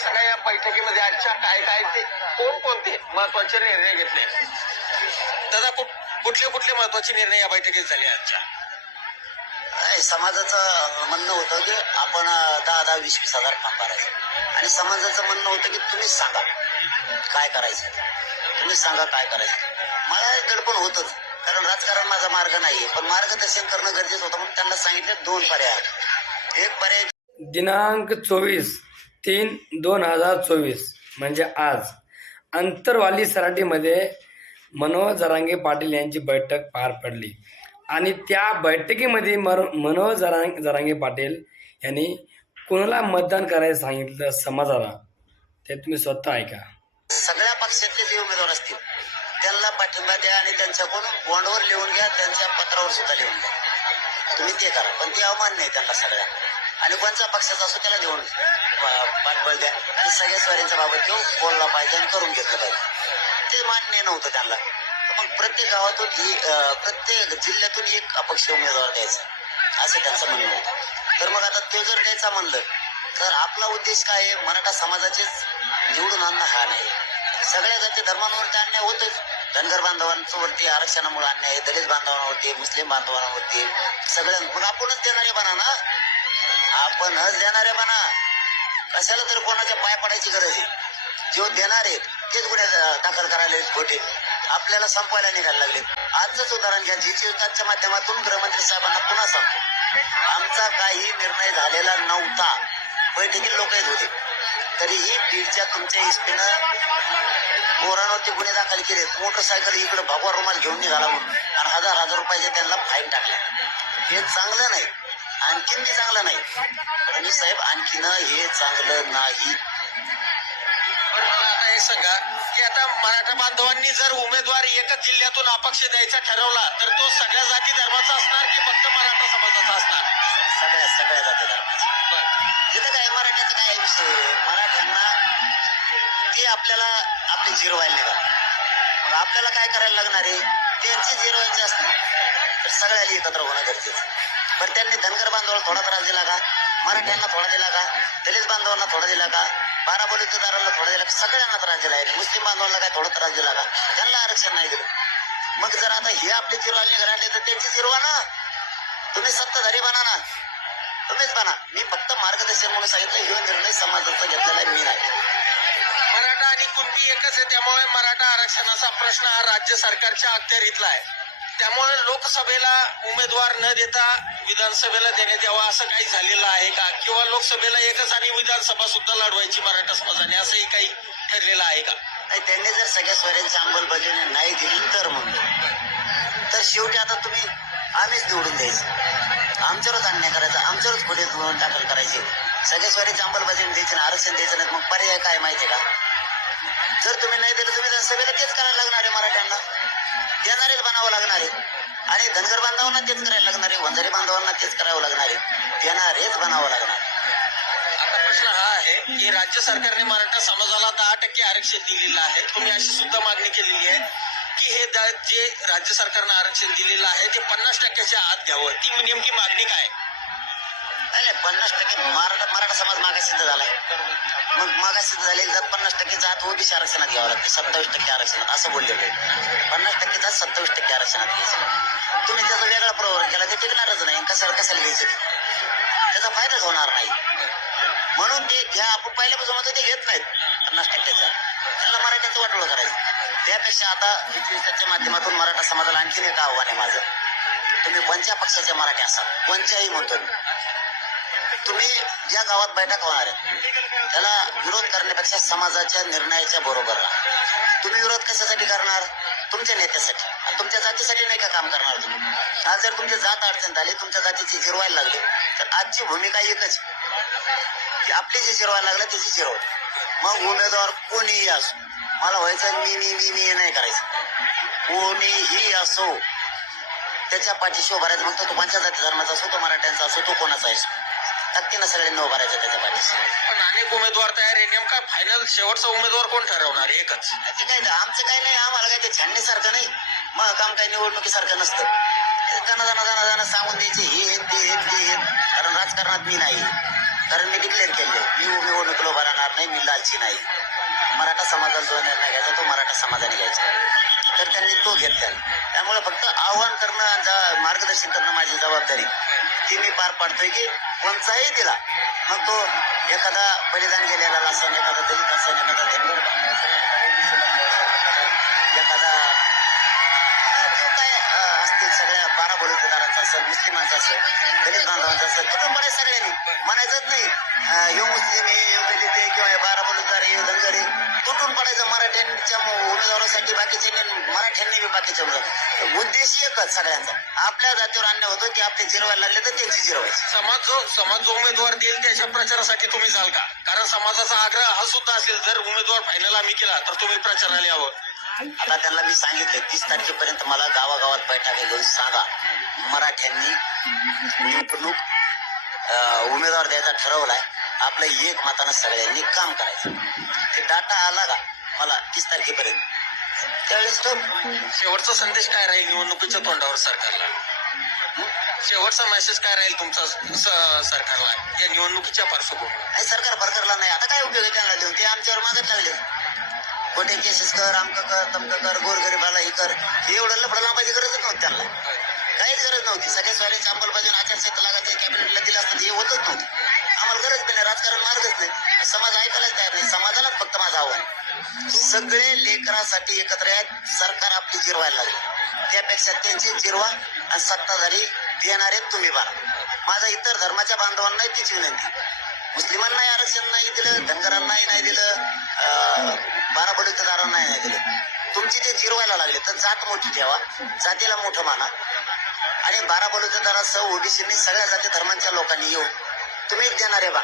सांगा या बैठकीमध्ये आजच्या काय काय ते कोणकोणते महत्त्वाचे निर्णय घेतले? दादा कुठ- कुठले कुठले महत्त्वाचे निर्णय या बैठकीत झाले आजच्या? समाजाचं म्हणणं होतं की आपण दहा दहा वीस वीस हजार फॉर्म भरायचे आणि समाजाचं म्हणणं होतं की तुम्हीच सांगा काय करायचं. तुम्हीच सांगा काय करायचं. मला दडपण होतच कारण राजकारण माझा मार्ग नाही पण मार्गदर्शन करणं गरजेचं होतं म्हणून त्यांना सांगितले दोन पर्याय आहेत. एक पर्याय दिनांक चोवीस. तीन दोन हजार चोवीस म्हणजे आज. अंतरवाली सराटीमध्ये मनोज जरांगे पाटील यांची बैठक पार पडली. आणि त्या बैठकीमध्ये मर मनोज जरांग जरांगे पाटील यांनी कोणाला मतदान करायला सांगितलं समाजाला? ते तुम्ही स्वतः ऐका. सगळ्या पक्षातले जे उमेदवार असतील त्यांना पाठिंबा द्या आणि त्यांच्याकडून बॉन्डवर लिहून घ्या त्यांच्या पत्रावर सुद्धा लिहून घ्या. तुम्ही ते करा पण ते अवमान नाही त्यांना सगळ्या आणि कोणचा पक्षाचा असो त्याला देऊन पाठबळ द्या. आणि सगळ्या स्वाऱ्यांच्या बाबत तो बोलला पाहिजे आणि करून घेतलं पाहिजे. ते मान्य नव्हतं त्यांना. मग प्रत्येक गावातून ही प्रत्येक जिल्ह्यातून एक अपक्ष उमेदवार द्यायचा. असं त्यांचं म्हणणं होतं. तर मग आता ते जर द्यायचा म्हणलं तर आपला उद्देश काय आहे? मराठा समाजाचेच निवडून आणणं हा नाही. सगळ्या जाती धर्मांवरती अन्याय होतोच. धनगर बांधवांवरती आरक्षणामुळे अन्याय आहे, दलित बांधवांवरती मुस्लिम बांधवांवरती सगळ्या मग आपणच देणारे बना ना. आपण आपणच देणारे म्हणा कशाला तर कोणाच्या पाय पडायची गरज आहे? जो देणार तेच गुन्हे दाखल करायला खोटे. आपल्याला संपवायला निघायला लागले आजच उदाहरण घ्या जी युद्धाच्या माध्यमातून गृहमंत्री साहेबांना पुन्हा सांगतो. आमचा काही निर्णय झालेला नव्हता. बैठकीत लोक येत होते. तरीही बीडच्या तुमच्या इस्पीनं पोरांवरती गुन्हे दाखल केलेत मोटरसायकल इकडे भगवा रुमाल घेऊन निघाला म्हणून. आणि हजार हजार रुपयाचे त्यांना फाईन टाकले. हे चांगलं नाही. आणखीन बी चांगलं नाही. फडणवीस साहेब आणखीन हे चांगलं नाही. आता हे सांगा की आता मराठा बांधवांनी जर उमेदवार एकच जिल्ह्यातून अपक्ष द्यायचा ठरवला तर तो सगळ्या जाती धर्माचा असणार की फक्त मराठा समाजाचा असणार? सगळ्या सगळ्या जाती धर्माचे. इथं काय मराठ्याचा काय विषय? मराठ्यांना ते आपल्याला आपली जिरवायला निघाल. मग आपल्याला काय करायला लागणार आहे? त्यांची जिरवायची असणार तर सगळ्याला एकत्र होणं गरजेचं पण बरं त्यांनी धनगर बांधवाला थोडा त्रास दिला का? मराठ्यांना थोडा दिला का? दलित बांधवांना थोडा दिला का? बारा थोडा दिला का? सगळ्यांना त्रास दिला आहे मुस्लिम बांधवांना काय थोडा त्रास दिला का? त्यांना आरक्षण नाही दिलं. मग जर आता हे आपले जिरवायला निघाले तर त्यांची जिरवा ना. तुम्ही सत्ताधारी बना ना. तुम्हीच बना. मी फक्त मार्गदर्शन म्हणून सांगितलं हे निर्णय समाजाचा घेतलेला मी नाही. मराठा आणि कुणबी एकच आहे त्यामुळे मराठा आरक्षणाचा प्रश्न हा राज्य सरकारच्या अखत्यारीतला आहे. त्यामुळे लोकसभेला उमेदवार न देता विधानसभेला देण्यात यावा असं काही झालेलं आहे का? किंवा लोकसभेला एकच आणि विधानसभा सुद्धा लढवायची मराठा समाजाने असंही काही ठरलेलं आहे का? नाही त्यांनी जर सगळ्या स्वरांची अंमलबजावणी नाही दिली तर म्हणलं तर शेवटी आता तुम्ही आम्हीच निवडून द्यायचं. आमच्यावरच अन्याय करायचा आमच्यावरच खोटे दाखल करायचे. सगळ्या स्वरांची अंमलबजावणी द्यायची ना आरक्षण द्यायचं नाही मग पर्याय काय माहिती आहे का? जर तुम्ही नाही दिलं तुम्ही सभेला तेच करायला लागणार आहे मराठ्यांना. देणारेच बनावं लागणार आहे. आणि धनगर बांधवांना तेच करायला लागणार आहे वंजारी बांधवांना तेच करावं लागणार आहे. देणारेच बनावं लागणार आता प्रश्न हा आहे की राज्य सरकारने मराठा समाजाला दहा टक्के आरक्षण दिलेलं आहे. तुम्ही अशी सुद्धा मागणी केलेली आहे की हे जे राज्य सरकारनं आरक्षण दिलेलं आहे ते पन्नास टक्क्याच्या आत घ्यावं ती नेमकी मागणी काय? नाही नाही, पन्नास टक्के मराठा मराठा समाज मागासिद्ध झालाय. मग मागासिद्ध झाले जात पन्नास टक्के जात हो, ओबीसी आरक्षणात घ्यावं लागते. सत्तावीस टक्के आरक्षणात असं बोललेलं पन्नास टक्के जात सत्तावीस टक्के आरक्षणात घ्यायचं तुम्ही त्याचा वेगळा प्रवर केला ते टिकणारच नाही. कशाला कशाला घ्यायचं ते? त्याचा फायदाच होणार नाही. म्हणून ते घ्या आपण पहिल्यापासून म्हणतो ते घेत नाहीत. पन्नास टक्क्याचा त्याला मराठ्यांचं वाटोळं करायचं. त्यापेक्षा आता विचारच्या माध्यमातून मराठा समाजाला आणखीन एक आव्हान आहे माझं. तुम्ही कोणत्या पक्षाचे मराठी असाल? कोणत्याही म्हणतो. मी. तुम्ही ज्या गावात बैठक होणार आहे त्याला विरोध करण्यापेक्षा समाजाच्या निर्णयाच्या बरोबर राहा. तुम्ही विरोध कशासाठी करणार? तुमच्या नेत्यासाठी. आणि तुमच्या जातीसाठी नाही का काम करणार तुम्ही? आज जर तुमची जात अडचण झाली तुमच्या जातीची जिरवायला लागली तर आजची भूमिका एकच की आपली जी जिरवायला लागलं तिची जिरव मग उमेदवार कोणीही असो मला व्हायचं मी मी मी मी नाही करायचं. कोणीही असो त्याच्या पाठीशी उभारायचं मग तो तो जाती धर्माचा असो तो मराठ्यांचा असो तो कोणाचा असो ताकदीनं सगळ्यांना उभारायचं त्याच्या पाठीशी. पण अनेक उमेदवार तयार आहे नेमका फायनल शेवटचा उमेदवार कोण ठरवणार? आहे? एकच. ते काय आमचं काय नाही आम्हाला काय ते छाननीसारखं नाही. मग काम काही निवडणुकीसारखं नसतं. जण जण जण जण सांगून द्यायचे हे हे, ते हे ते हे कारण राजकारणात मी नाही. कारण मी डिक्लेअर केले मी निवडणुकीला उभा राहणार नाही मी लालची नाही. मराठा समाजाला जो निर्णय घ्यायचा तो मराठा समाजाने घ्यायचा. तर त्यांनी तो घेतला. त्यामुळे फक्त आव्हान करणं आणि जा- मार्गदर्शन करणं माझी जबाबदारी. ती मी पार पाडतोय की कोणचाही दिला. मग तो एखादा बलिदान गेलेला असेल एखादा दलित असेल एखादा धनगर एखादा काय असतील सगळ्या बारा बलुतेदारांचा असेल मुस्लिमांचा असेल दलित बांधवांचा असेल कुठून पडायचं सगळ्यांनी म्हणायचंच नाही. यो मुस्लिम हे यो दलित आहे किंवा हे बारा बलुतेदार हे ह्यो धनगर आहे. तुटून पडायचं मराठ्यांच्या उमेदवारासाठी बाकीचे मराठ्यांनी बी बाकीच्या उद्देश एकच सगळ्यांचा. आपल्या जातीवर अन्याय होतो की आपले जिरवायला लागले तर त्यांची जिरवायची. समाज जो समाज जो उमेदवार देईल त्याच्या प्रचारासाठी तुम्ही जाल का? कारण समाजाचा आग्रह हा सुद्धा असेल जर उमेदवार फायनल आम्ही केला तर तुम्ही प्रचाराला यावं. आता त्यांना मी सांगितले तीस तारखेपर्यंत मला गावागावात बैठका घेऊन सांगा मराठ्यांनी निवडणूक उमेदवार द्यायचा ठरवलाय. आपलं एक मतानं सगळ्यांनी काम करायचं. ते डाटा आला का? मला तीस तारखेपर्यंत. त्यावेळेस तो शेवटचा संदेश काय राहील निवडणुकीच्या तोंडावर सरकारला? शेवटचा मेसेज काय राहील तुमचा स- सरकारला? या निवडणुकीच्या पार्श्वभूमीवर. सरकार भरकरला नाही. आता काय उपयोग आहे त्यांना देऊन? ते आमच्यावर मागत लागले. कोठे केसेस कर आमकं कर तमकं कर गोरगरीबाला हे कर. हे एवढं लफडं लांबायची गरजच नव्हती त्यांना. काहीच गरज नव्हती. सगळ्या स्वारीची अंमलबजावणी आचारसंहिता लागत कॅबिनेटला दिलं असतं हे होतच नव्हतं. आम्हाला गरज पण नाही समाज ऐकायलाच तयार नाही. समाजालाच फक्त माझं आव्हान. सगळे लेकरासाठी एकत्र आहेत. सरकार आपली जिरवायला लागले. त्यापेक्षा त्यांची जिरवा आणि सत्ताधारी देणारे तुम्ही बघा माझा इतर धर्माच्या बांधवांनाही तीच विनंती. मुस्लिमांनाही आरक्षण नाही दिलं धनगरांनाही नाही दिलं अं, बारा बलुतेदारांनाही नाही दिलं. तुमची ते जिरवायला लागले. तर जात मोठी ठेवा. जातीला मोठं माना. आणि बारा बलुतेदारासह ओबीसीनी सगळ्या जाती धर्मांच्या लोकांनी येऊन तुम्हीच देणार आहे बा.